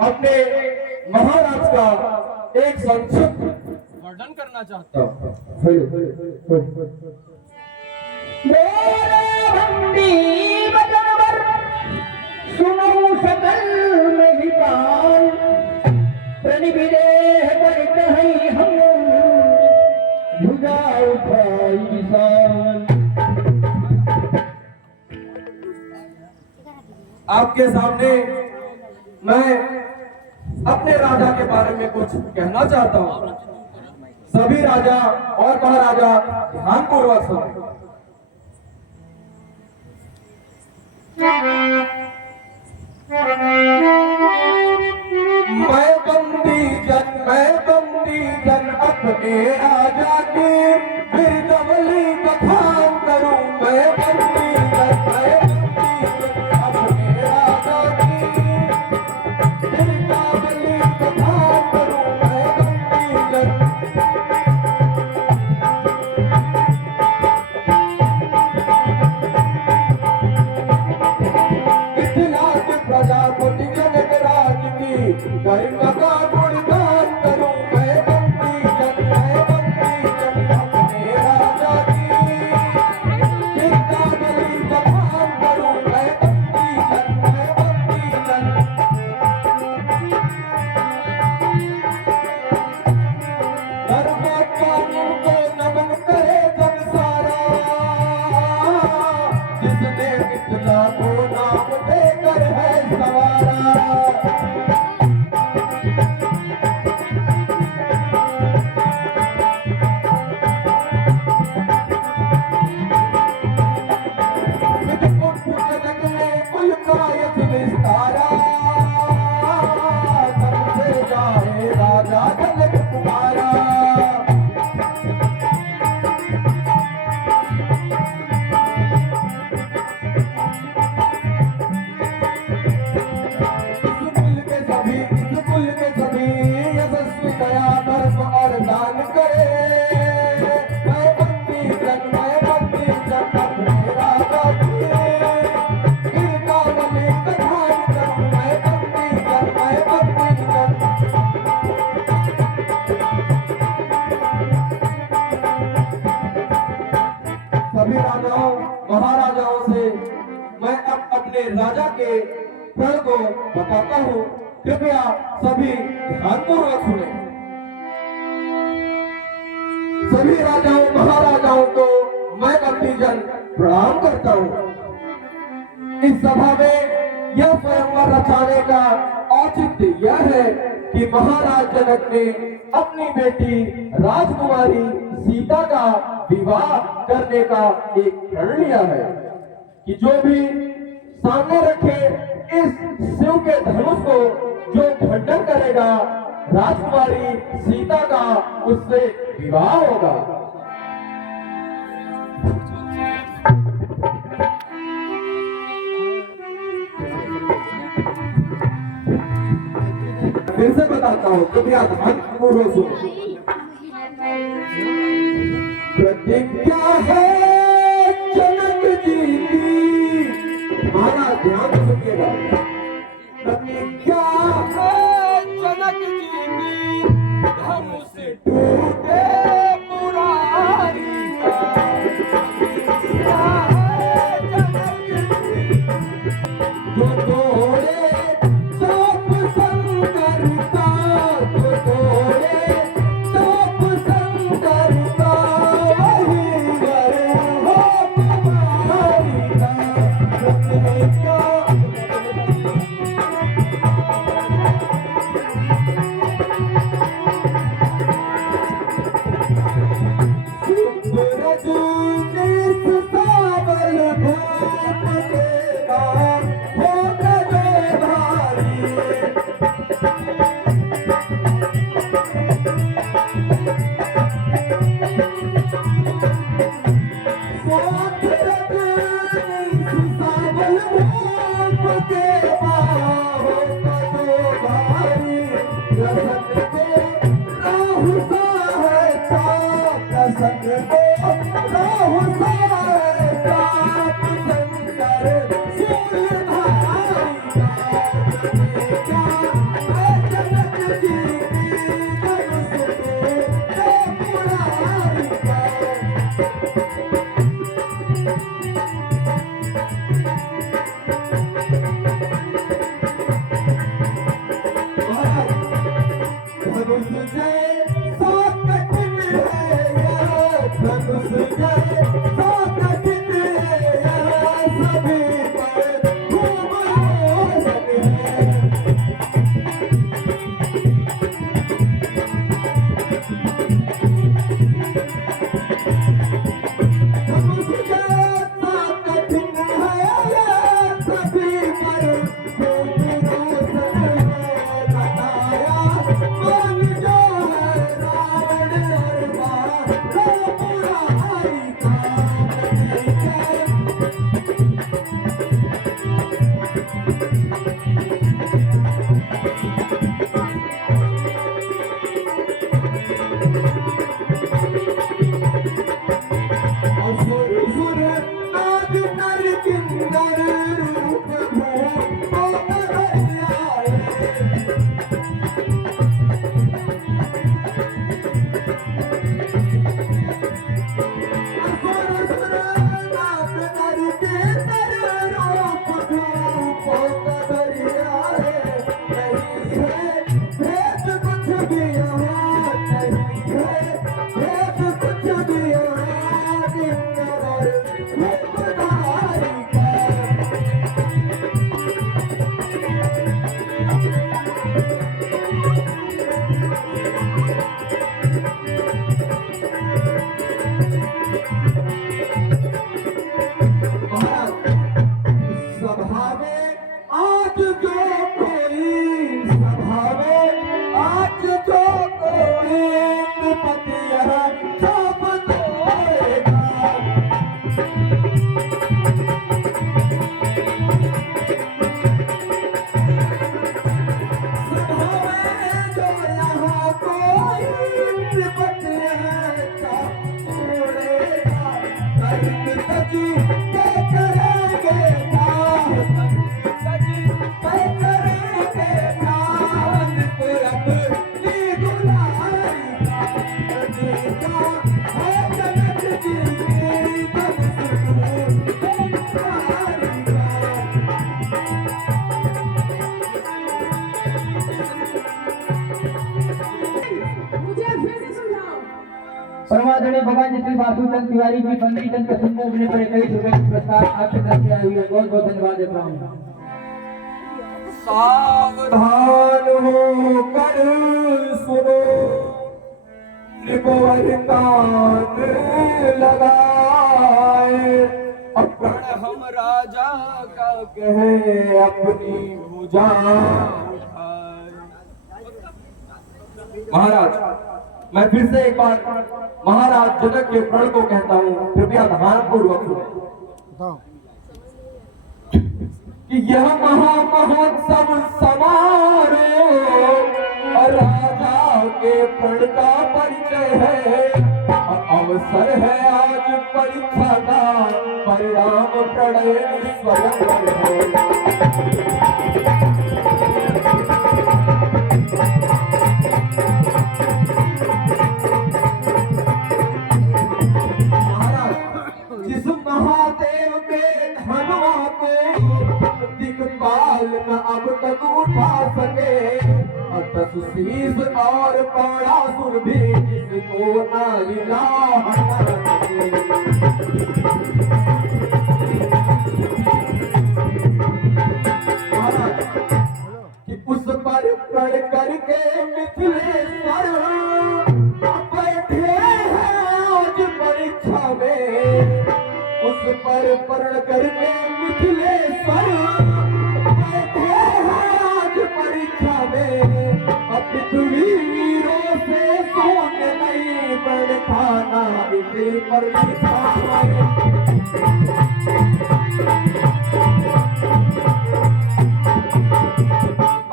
अपने महाराज का एक संक्षिप्त वर्णन करना चाहता हूँ। सुनो सकल महिपाल प्रणिविदेह पर कहीं हम भुजा उठाई शान। आपके सामने मैं अपने राजा के बारे में कुछ कहना चाहता हूँ। सभी राजा और महाराजा ध्यानपूर्वक सुनें। मैं बंदी जन अपने राजा की फिर डबली बखान करूं। मैं बंदी जन अपने राजा की फिर डबली बखान करूं। मैं बंदी जन प्रजापति जनक राज की गरिमा का गुणगान करूं। मैं बंदी जन अपने राजा की कीर्तनावली बखान करूं। मैं बंदी जन धर्म कानून को नमन करे जग सारा, जिसने मिथिला को नाम देकर है सवारा। जनक ने कुल का यश विस्तारा, सबसे जाए राजा जनक कुमारा। कुल के सभी यशस्वी दया धर्म और दान करे। मैं बंदी जन अपने राजा की कीर्तनावली बखान करूं। मैं बंदी जन सभी राजाओं महाराजाओं से मैं अब अपने राजा के प्रण को बताता हूँ। कृपया सभी ध्यानपूर्वक सुने। सभी राजाओं महाराजाओं को मैं बंदी जन प्रणाम करता हूँ। इस सभा में यह स्वयंवर रचाने का औचित्य यह है कि महाराज जनक ने अपनी बेटी राजकुमारी सीता का विवाह करने का एक प्रण लिया है कि जो भी सामने रखे इस शिव के धनुष को जो खंडन करेगा, राजकुमारी सीता का उससे विवाह होगा। फिर से बताता हूँ, कृपया ध्यानपूर्वक सुनो। प्रतिज्ञा है जनक जी की, हमारा ध्यान सुनिएगा। प्रतिज्ञा है जनक जी की, धनुष टूटे पुरारी का। प्रतिज्ञा है जनक जी जो तोड़े चाप शंकर का, जो तोड़े चाप शंकर का, वही वर हो तुम्हारी का। प्रतिज्ञा परमादरणीय भगवान श्री वासुचंद तिवारी जी बंदी चंद के सुंदर अपने पर 21 रुपए की पुरस्कार आपके तरफ से आई हुई है। बहुत बहुत धन्यवाद देता हूँ। सावधान हो कर सुनो, निकोवर कान लगाए, अपण हम राजा का कहे अपनी भुजा उठाए। महाराज, मैं फिर से एक बार महाराज जनक के प्रण को कहता हूँ, कृपया ध्यान पूर्वक सुनो कि यह महामहोत्सव समारोह राजा के प्रण का परिचय है। अवसर है आज परीक्षा का, परिणाम प्रणय स्वयं है। जिस महादेव के धनवा को दिक्पाल न अब तक उठा सके, दस शीस और पाड़ासुर भी जिसको न हिला सके। कि उस पर प्रण करके मिथिलेश्वर बैठे हैं आज परीक्षा में, उस पर प्रण करके मिथिलेश्वर बैठे हैं आज परीक्षा में। पृथ्वी वीरों से सोने नहीं प्रण खाना, इसी पर लिखा है।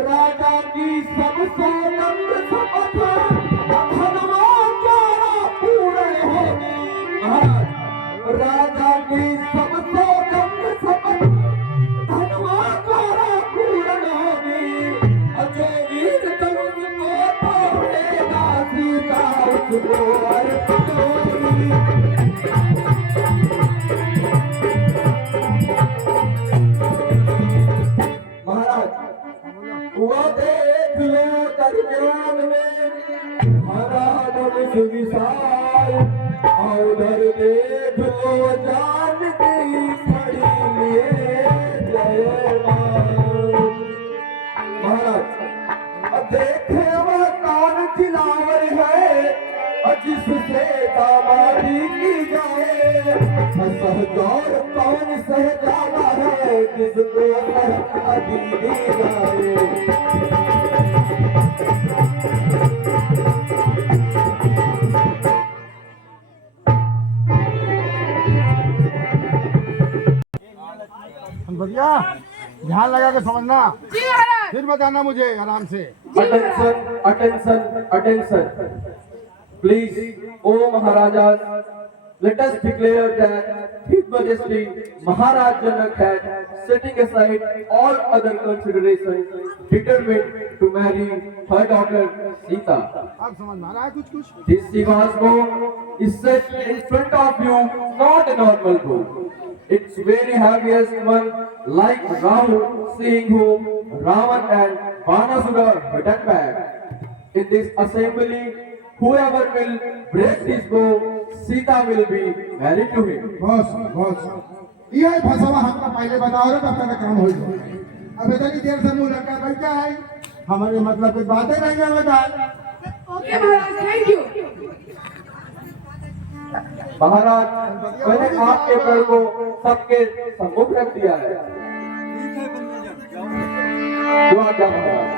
राजा की सब सौगंध शपथ धनवा चारा पूर्ण होगी। राजा की सब सौगंध शपथ धनवा चारा पूर्ण होगी। जो वीर धनुष को तोड़ेगा सीता उसको अर्पित होगी। वो देख लो दरमियान में हरा धनुष विशाल, और उधर देख लो जानकी खड़ी लिए जयमाल। महाराज, अब देखे वह कौन दिलावर है, जिससे दामादी की जाए। सहजौर कौन सहजादा है, जिसको सहजादी दी जाए। भैया ध्यान लगा के समझना, फिर बताना मुझे आराम से। Attention attention attention please. ओ maharaja, let us declare that His Majesty Maharaj Janak had setting aside all other considerations, determined to marry her daughter Sita. अब समझ में आ रहा है कुछ कुछ। This Sivasgo is set in front of you, not a normal book. It's very heaviest one, like Rahu, seeing whom Ravan and Banasura return back. In this assembly, whoever will break this bow, Sita will be married to him. बस ये फसवा हमका पहले बताओ रे, तब तक काम हो जाए। अब इतनी देर से मुंह लटका बैठा है, हमारे मतलब कुछ बातें नहीं है बता। ओके महाराज, थैंक यू। महाराज, मैंने आपके पेड़ को सबके सम्मुख रख दिया है। दुआ क्या महाराज?